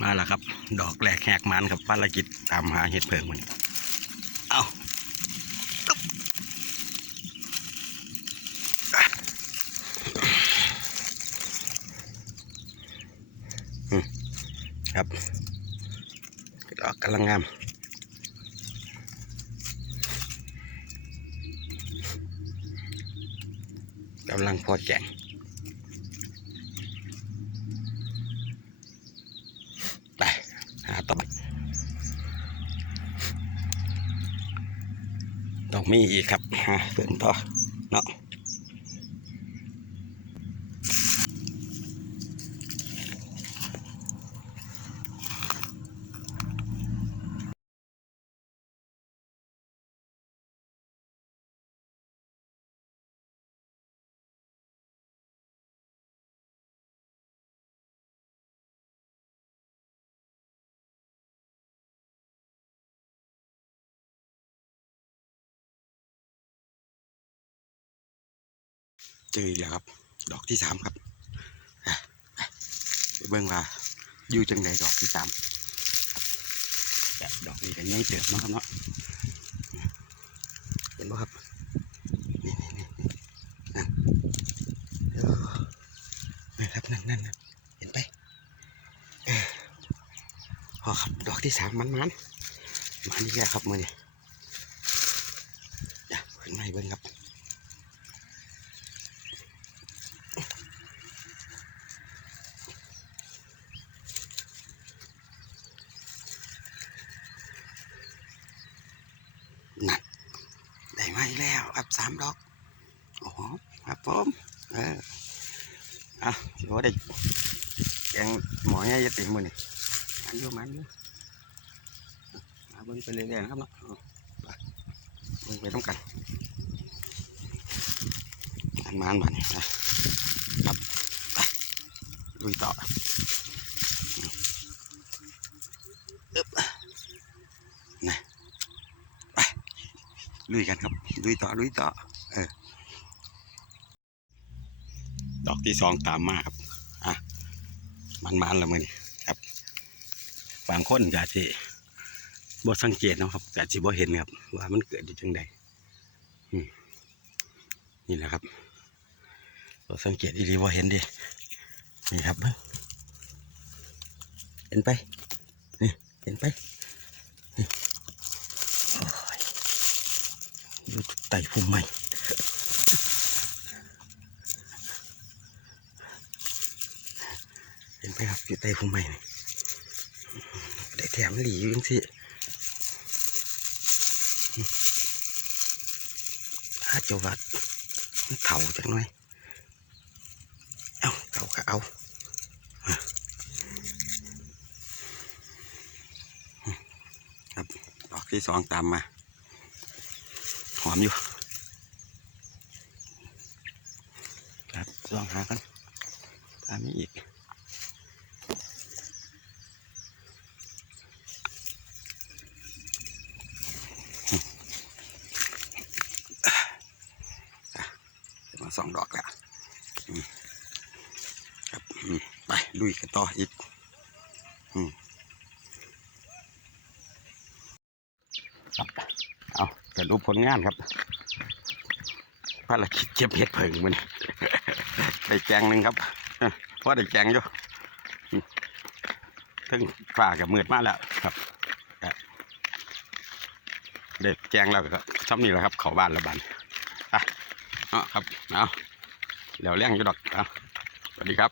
มาแล้วครับ ดอกแรกแหกมันครับภารกิจตามหาเห็ดเพิงมันเอาครับดอกกำลังงามกำลังพอแจงไปหาต่อไป ต้องมีอีกครับเพื่อนต่อเนาะ เจออีกแล้วครับ ดอกที่สามครับเบิ่งว่าอยู่จังใดดอกที่สามดอกนี้กันยังเติบเนาะครับเนาะเห็นไหมครับนี่นี่นี่นั่นเออครับนั่นนั่นเห็นไปเออพอครับดอกที่สามมันมันมันนี่แหละครับมือนี่อย่าขึ้นมาให้เบิ่งครับ นั่นได้มาอีกแล้ว ครับสามดอกโอ้โหครับผมเอออะเดี๋ยวได้แกงหมอเนี่ยจะติ่มมือนี่มันอยู่มันอยู่มาเบิ่งไปเรื่อยๆนะครับเนาะเอาไปเบิ่งไปต้องกันอันมันมันนี่นะครับไปลุยต่ออึ๊บนะ ลุยกันครับลุยต่อลุยต่อเออดอกที่สองตามมาครับอะมันมันละมือนี่ครับบางคนอาจจะบ่สังเกตนะครับอาจจะบ่เห็นครับ ว่ามันเกิดอยู่จังใดนี่แหละครับบ่สังเกตอีดีบ่เห็นดินี่ครับเบิ่งเห็นไปนี่เห็นไป อยู่ใต้พุ่มไม้เห็นไหมครับอยู่ใต้พุ่มไม้นี่ได้แถมหลีอยู่จังสิถ้าเจ้าวัดเถ่าจังหน่อยเอาเถ่าก็เอาครับดอกที่สองตามมา หอมอยู่ครับลองหากันตามนี้อีกมาสองดอกแล้วครับไปลุยกันต่ออีก อืมครับ แต่ดูผลงานครับภารกิจเจ็บเห็ดเผิงมันได้แจงหนึ่งครับเพราะได้แจงอยู่อืมถึงฝ่ากับมืดมากแล้วครับครับได้แจงแล้วก็ช่ำนี่แหละครับ เขาบ้านละบันอะเอาครับเอาเดี๋ยวเลี้ยงอยู่ดอกเอาสวัสดีครับ